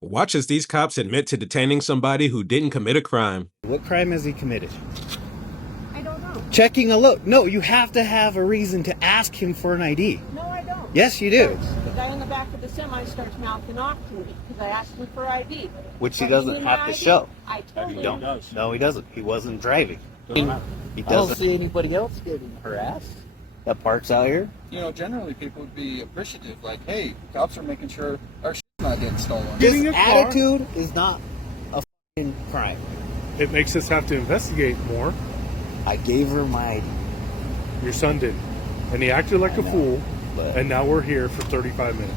Watch as these cops admit to detaining somebody who didn't commit a crime. What crime has he committed? I don't know. Checking a load. No, you have to have a reason to ask him for an ID. No, I don't. Yes, you do. The guy in the back of the semi starts mouthing off to me because I asked him for ID. Which he doesn't have to show. I told him. Don't. No, he doesn't. He wasn't driving. He I don't doesn't. see anybody else getting harassed. That park's out here. You know, generally people would be appreciative, like, hey, cops are making sure our shit's not getting stolen. This attitude is not a f***ing crime. It makes us have to investigate more. I gave her my ID. Your son didn't. And he acted like a fool, But and now we're here for 35 minutes.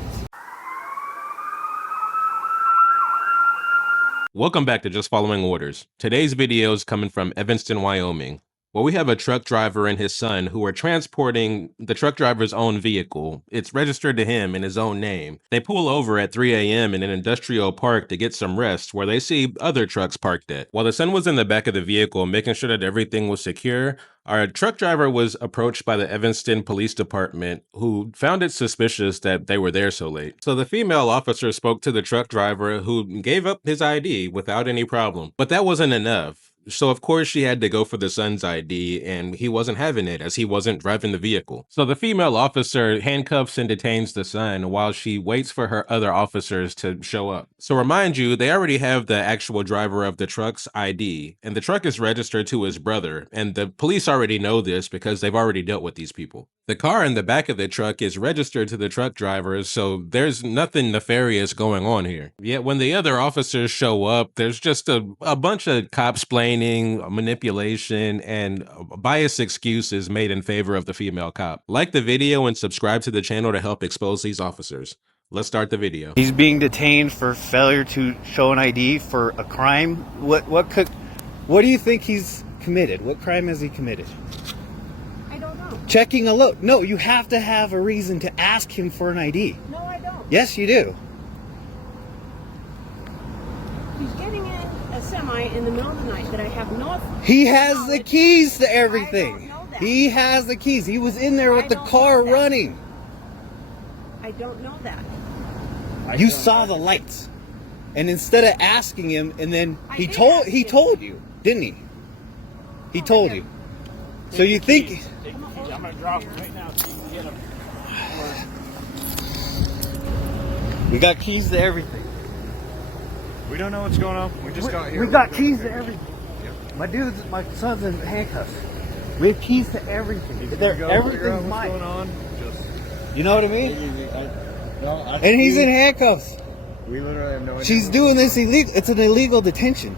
Welcome back to Just Following Orders. Today's video is coming from Evanston, Wyoming, where we have a truck driver and his son who are transporting the truck driver's own vehicle. It's registered to him in his own name. They pull over at 3 a.m. in an industrial park to get some rest where they see other trucks parked at. While the son was in the back of the vehicle making sure that everything was secure, our truck driver was approached by the Evanston Police Department, who found it suspicious that they were there so late. So the female officer spoke to the truck driver, who gave up his ID without any problem. But that wasn't enough. So of course she had to go for the son's ID, and he wasn't having it as he wasn't driving the vehicle. So the female officer handcuffs and detains the son while she waits for her other officers to show up. So remind you, they already have the actual driver of the truck's ID, and the truck is registered to his brother, and the police already know this because they've already dealt with these people. The car in the back of the truck is registered to the truck driver, so there's nothing nefarious going on here. Yet when the other officers show up, there's just a bunch of cop-splaining, manipulation, and biased excuses made in favor of the female cop. Like the video and subscribe to the channel to help expose these officers. Let's start the video. he's being detained for failure to show an ID for a crime. What do you think he's committed? What crime has he committed? I don't know. Checking a load. No, you have to have a reason to ask him for an ID. No, I don't. Yes, you do. He's getting in a semi in the middle of the night that I have no. He has the keys to I everything. don't know that. He has the keys. He was in there with I the don't car know that. running. I don't know that. You saw the lights. And instead of asking him, and then he did told ask him. you, didn't he? He No, I told didn't. you. So you think I'm gonna drop him right now so you can get him. we got keys to everything? We don't know what's going on. We just got here. We got keys to everything. My son's in handcuffs. We have keys to everything. Everything's mine. on? You know what I mean? And And he's in handcuffs. We literally have no idea. She's doing this illegal. It's an illegal detention.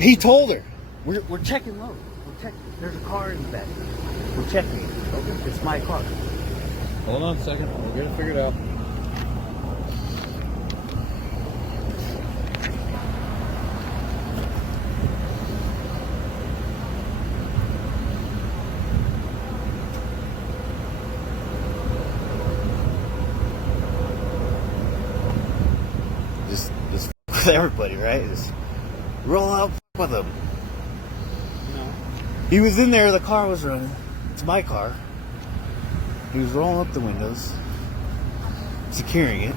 He told her. We're checking loads. We're checking. There's a car in the back. We're checking it. Okay. It's my car. Hold on a second. We'll get it figured out. Just with everybody, right? Just roll out with him. No. He was in there. The car was running. It's my car. He was rolling up the windows, securing it.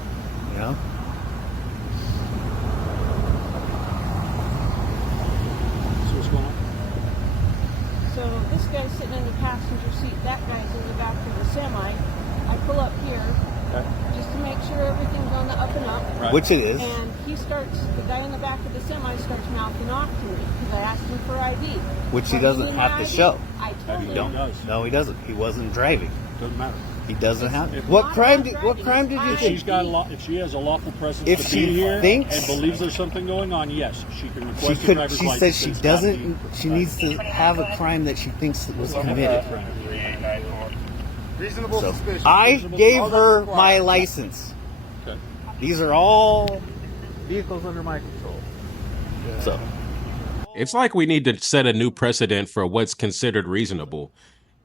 You know. So what's going on? So this guy's sitting in the passenger seat. That guy's in the back of the semi. I pull up here just to make sure everything's on the up and up. Right. Which it is. And the guy in the back of the semi starts mouthing off to me because I asked him for ID. Which he But doesn't didn't have to ID. show. I told him. Don't. does. No, he doesn't. He wasn't driving. Doesn't matter. He doesn't have. If- What I'm crime? not What driving. crime did you If think? She's got a lot. If she has a lawful presence If to she be here thinks- and believes there's something going on, yes, she can She request a could. driver's She license. says she It's gotta doesn't. be- She needs to have a crime that she thinks was committed. Reasonable So suspicion. I Reasonable- gave all her that's required. my license. Okay. These are all vehicles under my control. So It's like we need to set a new precedent for what's considered reasonable.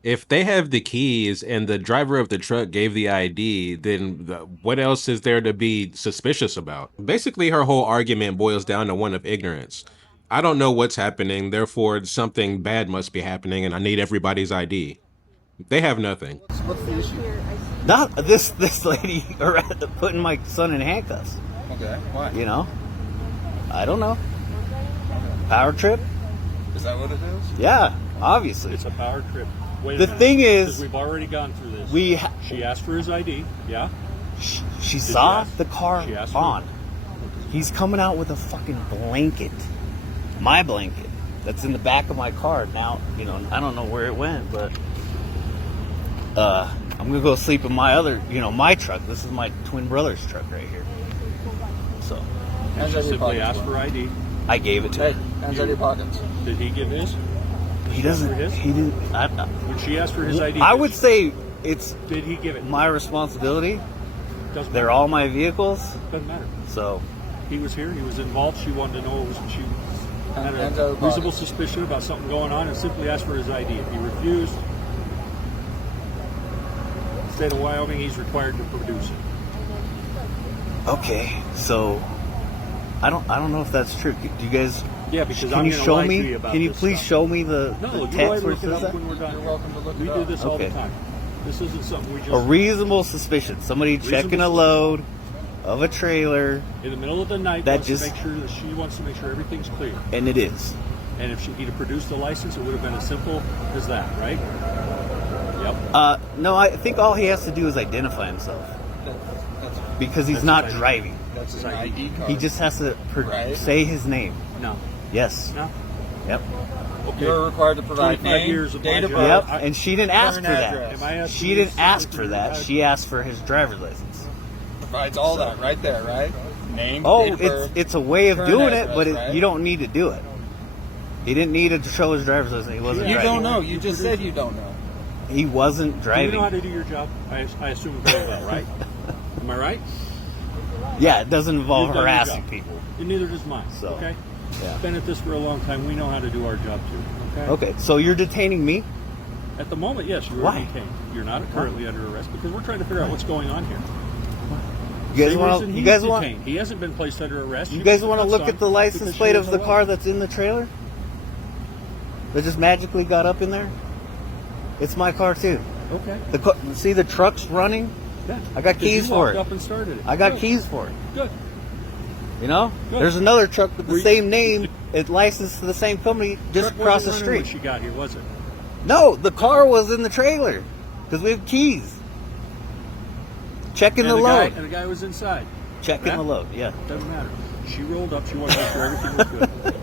If they have the keys and the driver of the truck gave the ID, then what else is there to be suspicious about? Basically, her whole argument boils down to one of ignorance. I don't know what's happening, therefore something bad must be happening, and I need everybody's ID. They have nothing. What's the issue? Here, I see. not this lady putting my son in handcuffs. Okay, why? You know? I don't know. Power trip? Is that what it is? Yeah, obviously. It's a power trip. Wait a The minute, thing because is, we've already gone through this. She asked for his ID. Yeah. She saw ask? the car She asked for on. it? He's coming out with a fucking blanket. My blanket. That's in the back of my car. Now, you know, I don't know where it went, but I'm gonna go sleep in my other, you know, my truck. This is my twin brother's truck right here. So And she simply asked for ID. I gave it to Hey, him. hands out of your pockets. Did he give his? He She asked for doesn't. his? He didn't. When she asked for his ID, I would say it's did he give it? my responsibility. Doesn't They're matter. all my vehicles, Doesn't matter. so He was here. He was involved. She wanted to know what was she had Hands out a of the reasonable pockets. suspicion about something going on, and simply asked for his ID. If he refused, state of Wyoming, he's required to produce it. okay. So I don't know if that's true. Do you guys? Yeah, because Can I'm you gonna show lie me? to you about Can you this please stuff. show me the No, you text go where ahead it and look it says up that? when we're done. You're welcome to look We it do up. this all the Okay. time. This isn't something we just A reasonable suspicion. Somebody checking a Reasonable load of a trailer, in the middle of the night That wants just- to make sure that she wants to make sure everything's clear. and it is. And if he'd have produced the license, it would have been as simple as that, right? Yep. No, I think all he has to do is identify himself That's, because he's That's not his ID. driving. that's an ID card. He just has to Right. say his name. No. Yes. No. Yep. Okay. You're required to provide 25 name, years of my date of job. birth. Yep. And she didn't ask for current that. address. Am I asking She you didn't something ask to for do that. with She asked for his driver's license. Provides all that right there, right? Name, Oh, date of birth. it's a way of current doing it, address, but right? you don't need to do it. He didn't need to show his driver's license. He wasn't You driving. don't know. You just said you don't know. He wasn't Do you driving. know how to do your job? I assume very well, right? Am I right? Yeah, it doesn't involve You've done your harassing job. people. And neither does mine. So, okay. yeah. Been at this for a long time. We know how to do our job too. Okay. Okay, so you're detaining me? At the moment, yes, you are Why? detained. You're not currently under arrest because we're trying to figure out what's going on here. You guys Same want reason to? You he's guys want? detained. He hasn't been placed under arrest. You She guys was want to not look done at the license because she plate was of the allowed. car that's in the trailer? That just magically got up in there? It's my car too. Okay. See the truck's running? Yeah. I got 'Cause keys you for walked it. up and started it. I got Good. keys for it. Good. You know? Good. There's another truck with the Were you- same name, it's licensed to the same company, just Truck across the wasn't running street. when she got here, was it? No, the car was in the trailer because we have keys. Checking And the load. and the guy was inside. Checking Yeah. the load. Yeah. Doesn't matter. She rolled up. She wanted to make sure everything was good.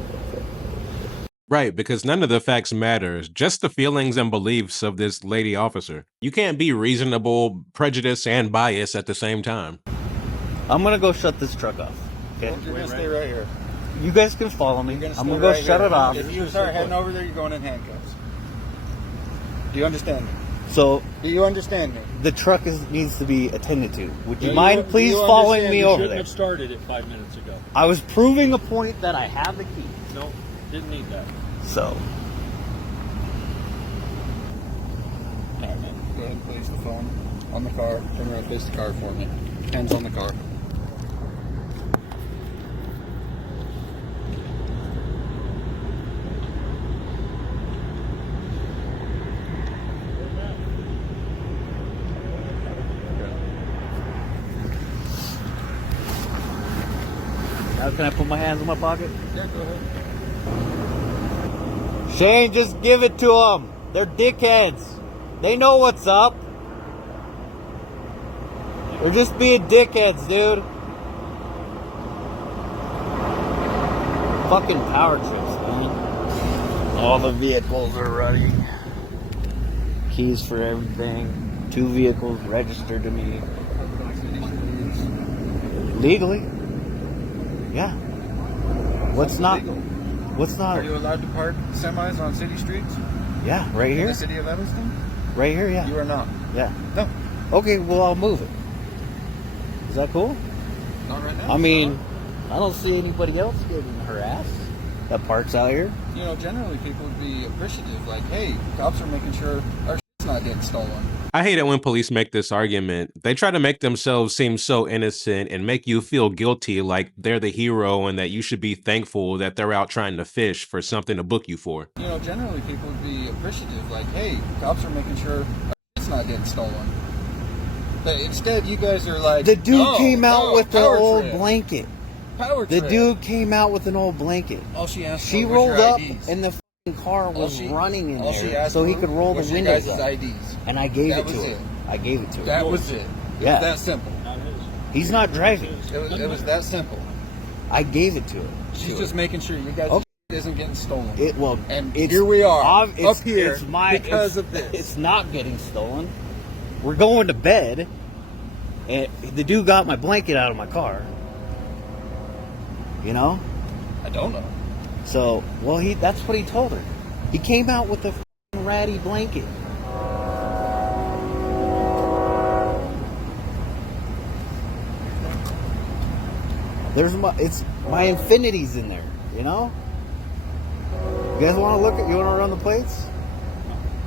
Right, because none of the facts matters, just the feelings and beliefs of this lady officer. You can't be reasonable, prejudiced, and biased at the same time. I'm gonna go shut this truck off. Okay. You're Wait, gonna stay right here. You guys can follow me. You're I'm stay gonna go right shut here. it off. If you start heading over there, you're going in handcuffs. Do you understand me? So Do you understand me? the truck needs to be attended to. Would Do you you- mind do please you following understand me you over Shouldn't there? have started it 5 minutes ago. I was proving a point that I have the key. No, didn't need that. So All right, man. Go ahead and place the phone on the car. Turn around, face the car for me. Hands on the car. now can I put my hands in my pocket? Yeah, go ahead. Shane, just give it to them. They're dickheads. They know what's up. They're just being dickheads, dude. Fucking power trips, man. All the vehicles are running. Keys for everything. 2 vehicles registered to me. Legally. Yeah. What's not? Legal. What's not? Are you allowed to park semis on city streets? Yeah, right In here. the city of Evanston? Right here, yeah. You are not. Yeah. No, Okay, well, I'll move it. Is that cool? not right now. I mean, I don't see anybody else getting harassed that parks out here. You know, generally people would be appreciative. Like, hey, cops are making sure our shit's not getting stolen. I hate it when police make this argument. They try to make themselves seem so innocent and make you feel guilty like they're the hero and that you should be thankful that they're out trying to fish for something to book you for. You know, generally people would be appreciative. Like, hey, cops are making sure our shit's not getting stolen. But instead, you guys are like, The dude no, came out no, with the power old trip. blanket. Power The trip. dude came out with an old blanket. All she asked She for was rolled your up, IDs. and the f***ing car was running in all she there, asked so he for could roll the was your windows guys' up. IDs. And I gave That it to was her. it. I gave it to her. That was it. Yeah. It was that simple. He's not driving. It was that simple. I gave it to her. She's just making sure you guys isn't getting stolen. And it's, here we are, it's, up here, it's my, because it's, of this. It's not getting stolen. We're going to bed, and the dude got my blanket out of my car. You know? I don't know. So, well, that's what he told her. He came out with a f***ing ratty blanket. It's my Infinity's in there, you know? You guys want to look at, you want to run the plates?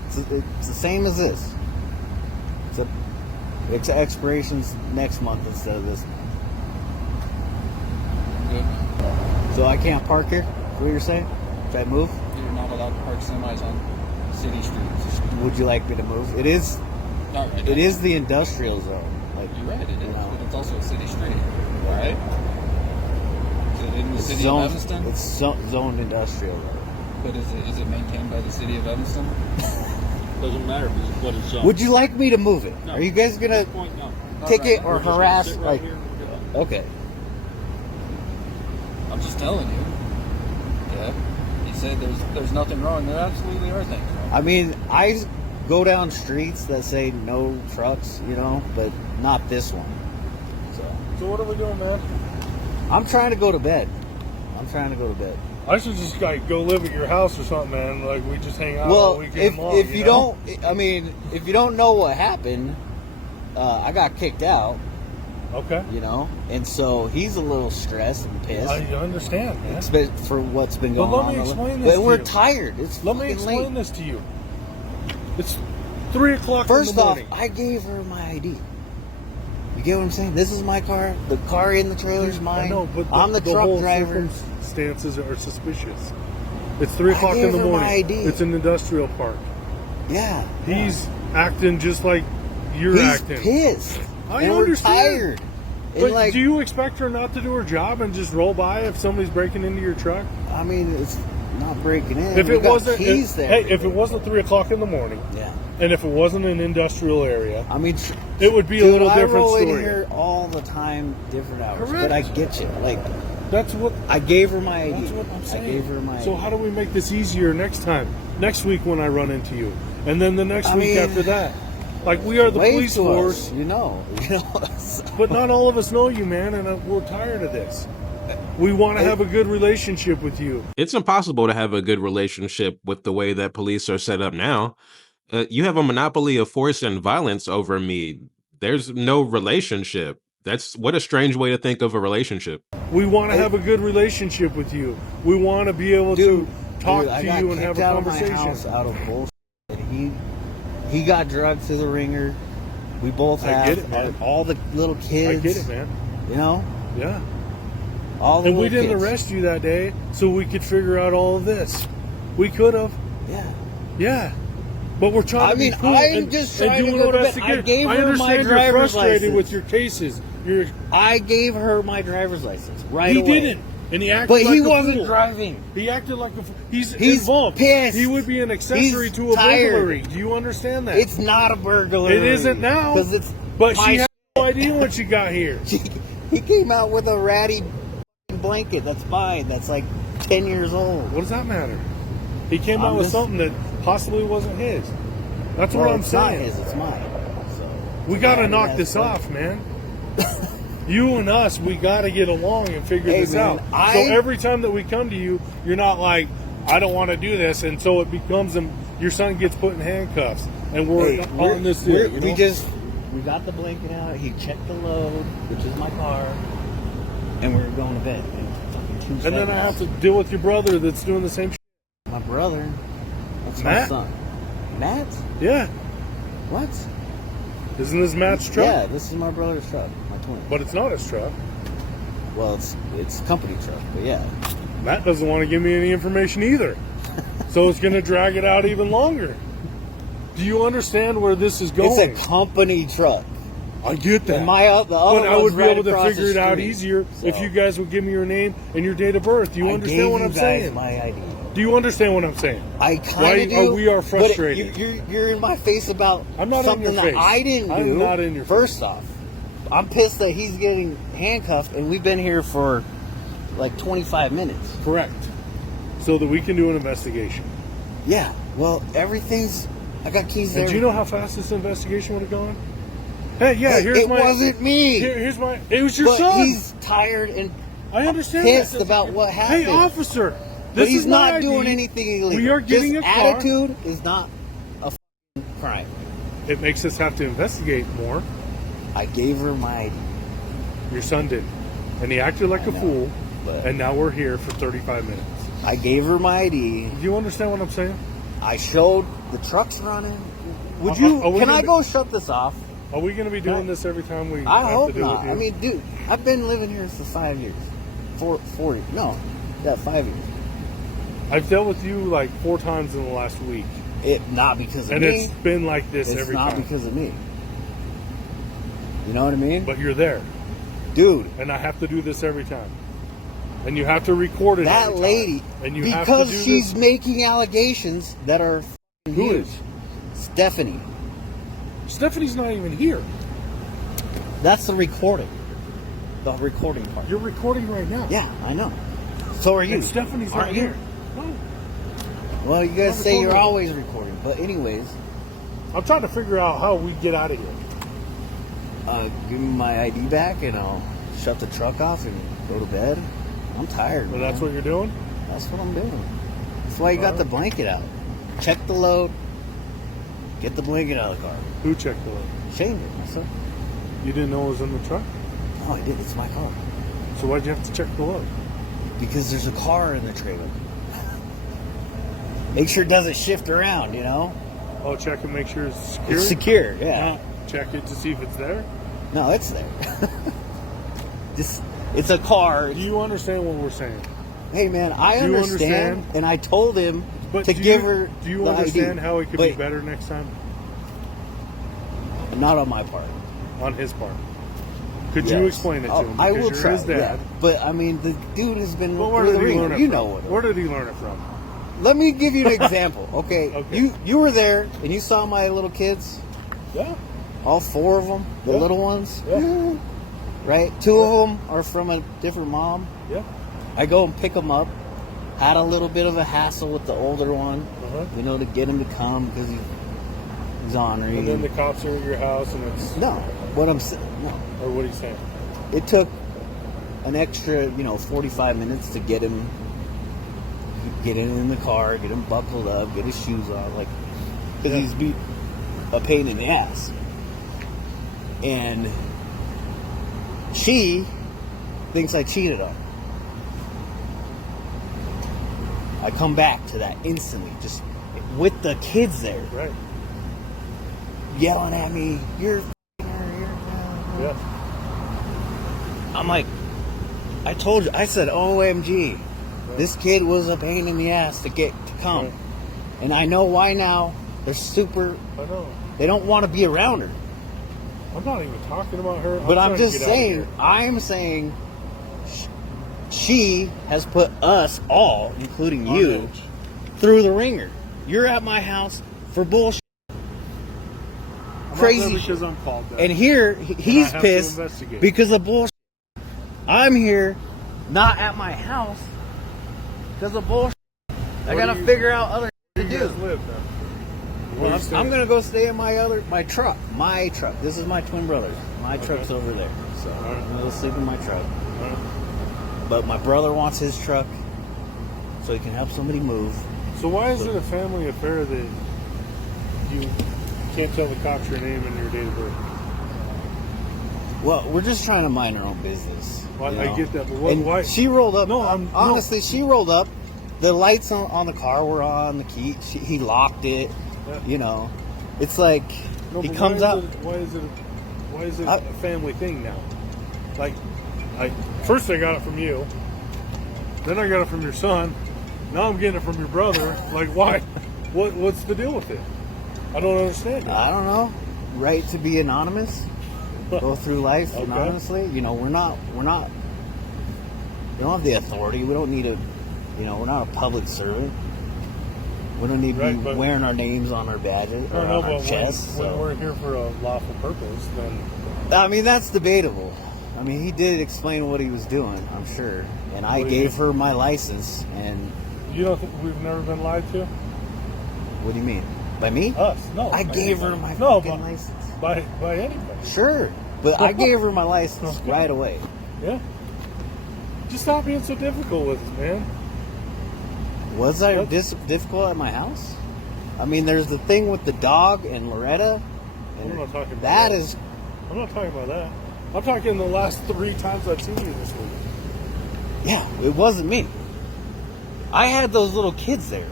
It's the same as this. It's expirations next month instead of this month. Good. So I can't park here? Is what you're saying? Should I move? You're not allowed to park semis on city streets. Would you like me to move? It is. Not right It now. is the industrial zone. Like, You're right, it is. you know. But it's also a city street, right? Is it in the It's city zoned, of Evanston? It's zoned industrial. But is it maintained by the city of Evanston? Doesn't matter what it's on. Would you like me to move it? No. Are you guys gonna Point, no. ticket All or right. harass? Sit right Like, here and we're done. okay. I'm just telling you. Yeah. You said there's nothing wrong. There absolutely are things wrong. I mean, I go down streets that say no trucks, you know, but not this one. So what are we doing, man? I'm trying to go to bed. I should just like go live at your house or something, man. Like we just hang out all Well, weekend long. if you know? don't, I mean, if you don't know what happened, I got kicked out, Okay. you know, and so he's a little stressed and pissed. I understand, man. For what's been But going let me on. explain this But to we're you. tired. It's Let me fucking explain late. this to you. It's 3 o'clock in First the off, morning. I gave her my ID. You get what I'm saying? This is my car. The car in the trailer's mine. I know, but I'm the truck whole driver. circumstances are suspicious. It's 3 I o'clock in gave the her my morning. ID. It's an industrial park. Yeah. He's acting just like you're He's acting. pissed. I and understand. We're tired. And But like, do you expect her not to do her job and just roll by if somebody's breaking into your truck? I mean, it's not breaking in. If We it got wasn't, keys there. hey, if it wasn't 3 o'clock in the morning, Yeah. and if it wasn't an industrial area, I mean, it would be a dude, little I different roll in story. here all the time, different hours. Correct. But I get you. Like, That's what. I gave her my ID. That's what I'm saying. I gave her my So ID. how do we make this easier next time? Next week when I run into you, and then the next I week mean, after that. Like we are the Wave police to force, us, you know us. but not all of us know you, man, and we're tired of this. We want to have a good relationship with you. It's impossible to have a good relationship with the way that police are set up now. You have a monopoly of force and violence over me. There's no relationship. That's what a strange way to think of a relationship. We want to have a good relationship with you. We want to be able to talk I to got you and kicked have a out of my conversation. house out of bullshit. He got drugged through the ringer. We both I have get it, man. all the little kids. I get it, man. You know, Yeah. all the And we little didn't kids. arrest you that day so we could figure out all of this. We could have. Yeah. Yeah. But we're trying I to mean, be cool I'm and, just and trying do to an go to bed. I investigation. gave her I my understand you're driver's frustrated license. with your cases. You're, I gave her my driver's license right he away. didn't. And he acted But like he a wasn't fool. driving. He acted like a fool. He's involved. pissed. He would be an accessory He's to a tired. burglary. Do you understand that? It's not a burglary. It isn't now. because it's. But my she had no idea when she got here. He came out with a ratty blanket. That's mine. That's like 10 years old. What does that matter? He came I'm out with just- something that possibly wasn't his. That's Well, what I'm it's not saying. his. It's mine. So We got to yeah, knock that's this fine. off, man. You and us, we got to get along and figure Hey, this man, out. So every time that we come to you, you're not like, I don't want to do this, and so it becomes your son gets put in handcuffs, and we're on this deal. You know? We got the blanket out. He checked the load, which is my car, and we're going to bed. And then I have to deal with your brother that's doing the same shit. My brother. That's my Matt? son. Matt? Yeah. What? Isn't this Matt's truck? Yeah, this is my brother's truck. My twin. But it's not his truck. Well, it's company truck, but yeah. Matt doesn't want to give me any information either. So it's going to drag it out even longer. Do you understand where this is going? It's a company truck. I get that. And the other but I one's would be right able to across figure the it out street. easier So, if you guys would give me your name and your date of birth. Do you understand what I'm saying? My ID. Do you understand what I'm saying? I kind of do. Why are we frustrated? But you're in my face about I'm not something in your that face. I didn't do. I'm not in your First face. off, I'm pissed that he's getting handcuffed, and we've been here for like 25 minutes. Correct. So that we can do an investigation. Yeah. Well, everything's. I got keys there. And do you know how fast this investigation would have gone? Hey, yeah, Hey, it wasn't me. Here's my. It was your But son. he's tired and I understand. pissed that. about what happened. Hey, officer. But This he's is my not ID. doing anything illegal. We are getting This a car. attitude is not a crime. It makes us have to investigate more. I gave her my ID. Your son didn't, and he acted like I a know, fool. but- And now we're here for 35 minutes. I gave her my ID. Do you understand what I'm saying? I showed the truck's running. Would Are you? we Can gonna I be- go shut this off? Are we going to be doing this every time we I have hope to deal not. with you? I mean, dude, I've been living here for 5 years. 4 years. No, yeah, 5 years. I've dealt with you like 4 times in the last week, It not because of and me. it's been like this It's every not time. because of me. You know what I mean, But you're there, dude? and I have to do this every time, and you have to record it. That every lady, time. And you because have to do she's this. making allegations that are f***ing Who huge. is? Stephanie. Stephanie's not even here. That's the recording. The recording part. You're recording right now. Yeah, I know. So are you. And Stephanie's Aren't not you? here. No. Well, you guys I'm say you're recording. always recording, but anyways, I'm trying to figure out how we get out of here. give me my ID back and I'll shut the truck off and go to bed. I'm tired. But man. that's what you're doing? That's what I'm doing. That's why you got the blanket out. Check the load. Get the blanket out of the car. Who checked the load? Shane did, my son. You didn't know it was in the truck? Oh, I did. It's my car. So why'd you have to check the load? Because there's a car in the trailer. Make sure it doesn't shift around, you know? Oh, check and make sure it's secure? It's secure, yeah. Not check it to see if it's there? No, it's there. It's a car. Do you understand what we're saying? Hey, man, I Do you understand. understand? And I told him But to do give you, her Do you the understand ID. how it could But be better next time? Not on my part. On his part. Could Yes. you explain it to him? I Because will you're try. his dad. Yeah. But, I mean, the dude has been Well, where through did the he ringer. learn it You from? know what. Where did he learn it from? Let me give you an example, okay? Okay. You were there, and you saw my little kids, Yeah. all 4 of them, the Yeah. little ones, Yeah. right? 2 of them are from a different mom. Yeah. I go and pick them up. Had a little bit of a hassle with the older one, Uh-huh. you know, to get him to come because he's ornery. And then the cops are at your house and it's... No, what I'm saying, no. Or what are you saying? It took an extra, 45 minutes to get him in the car, get him buckled up, get his shoes on, like, because he's a pain in the ass. And she thinks I cheated on her. I come back to that instantly, just with the kids there, Right. yelling at me, "You're Yeah. I'm like, I told you, I said, OMG, this kid was a pain in the ass to come. Right. And I know why now. They're super, I know. they don't want to be around her. I'm not even talking about her. But I'm trying to just get out of saying, here. I'm saying she has put us all, including On you, edge. through the ringer. You're at my house for bullshit. I'm Crazy not there shit. because I'm called that. And here, he's have to pissed investigate. because of bullshit. I'm here, not at my house, because of bullshit. I Where gotta do you- figure out other Where to do you do. guys live then? Where Well, you I'm staying? gonna go stay in my truck. My truck. This is my twin brother's. My truck's over there, so Alright. I'm gonna go sleep in my truck. Alright. But my brother wants his truck, so he can help somebody move. So why is it a family affair that you can't tell the cops your name and your date of birth? Well, we're just trying to mind our own business. Well, you I know? get that, but what- And why- she rolled up. No, honestly, she rolled up. The lights on the car were on. The key. He locked it. Yeah. You know, it's like No, he but comes why up. is it I- a family thing now? Like, first I got it from you, then I got it from your son, now I'm getting it from your brother. Like, why? What's the deal with it? I don't understand it. I don't know. Right to be anonymous. go through life. And Okay. honestly, we don't have the authority. We don't need to, we're not a public servant. We don't need to Right, be but- wearing our names on our badges I or don't know, on our but chests. when So. we're here for a lawful purpose, then I mean, that's debatable. I mean, he did explain what he was doing, I'm sure. And I What do you gave her my license. And you don't think we've never been lied to? what do you mean? By me? Us? No. I by gave her anybody. my no, fucking by, license. by anybody. Sure. But I gave her my license Okay. right away. Yeah. Just stop being so difficult with us, man. Was I What? difficult at my house? I mean, there's the thing with the dog and Loretta. And I'm not talking about that that. is, I'm not talking about that. I'm talking the last 3 times I've seen you this week. yeah, it wasn't me. I had those little kids there.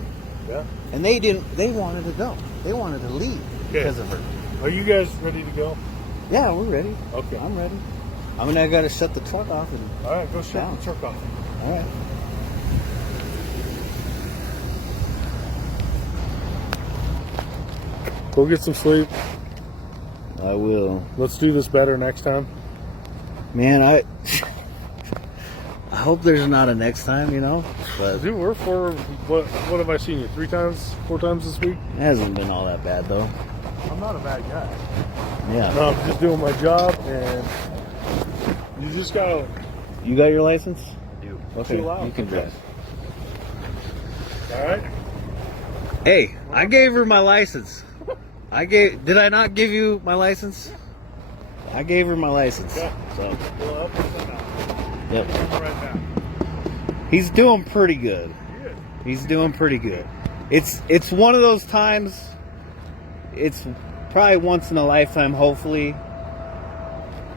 Yeah. And they wanted to go. They wanted to leave because of her. Are you guys ready to go? Yeah, we're ready. Okay. I'm ready. I mean, I got to shut the truck off. And All right, go shut Down. the truck off. all right. Go get some sleep. I will. Let's do this better next time. Man, I hope there's not a next time, but Dude, we're for what have I seen you? 3 times, 4 times this week? it hasn't been all that bad, though. I'm not a bad guy. Yeah. No, I'm just doing my job, and you just gotta. You got your license? You. Okay, Chill out. you can drive. All right. Hey, I gave her my license. Did I not give you my license? I gave her my license. Yeah. So, Well, I'll put that out. yep. Right now. He's doing pretty good. Good. He's doing pretty good. It's one of those times. It's probably once in a lifetime, hopefully,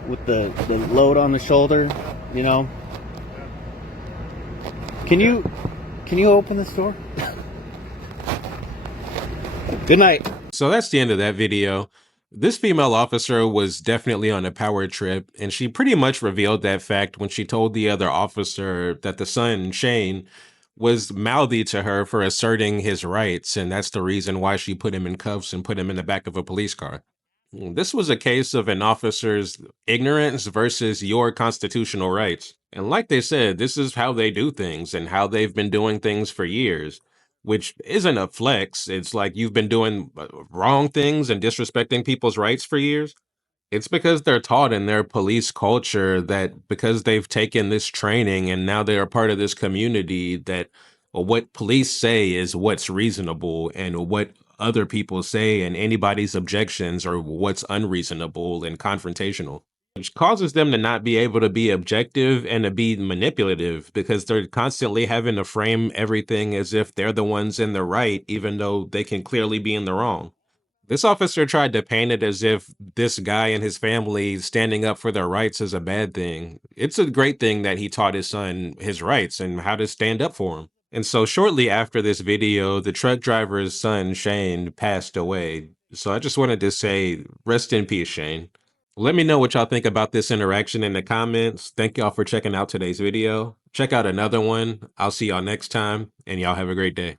with the load on the shoulder, Can you open this door? Good night. So that's the end of that video. This female officer was definitely on a power trip, and she pretty much revealed that fact when she told the other officer that the son, Shane, was mouthy to her for asserting his rights, and that's the reason why she put him in cuffs and put him in the back of a police car. This was a case of an officer's ignorance versus your constitutional rights. And like they said, this is how they do things and how they've been doing things for years, which isn't a flex. It's like you've been doing wrong things and disrespecting people's rights for years. It's because they're taught in their police culture that because they've taken this training and now they are part of this community that what police say is what's reasonable and what other people say and anybody's objections are what's unreasonable and confrontational, which causes them to not be able to be objective and to be manipulative because they're constantly having to frame everything as if they're the ones in the right, even though they can clearly be in the wrong. This officer tried to paint it as if this guy and his family standing up for their rights is a bad thing. It's a great thing that he taught his son his rights and how to stand up for him. And so shortly after this video, the truck driver's son, Shane, passed away. So I just wanted to say, rest in peace, Shane. Let me know what y'all think about this interaction in the comments. Thank y'all for checking out today's video. Check out another one. I'll see y'all next time, and y'all have a great day.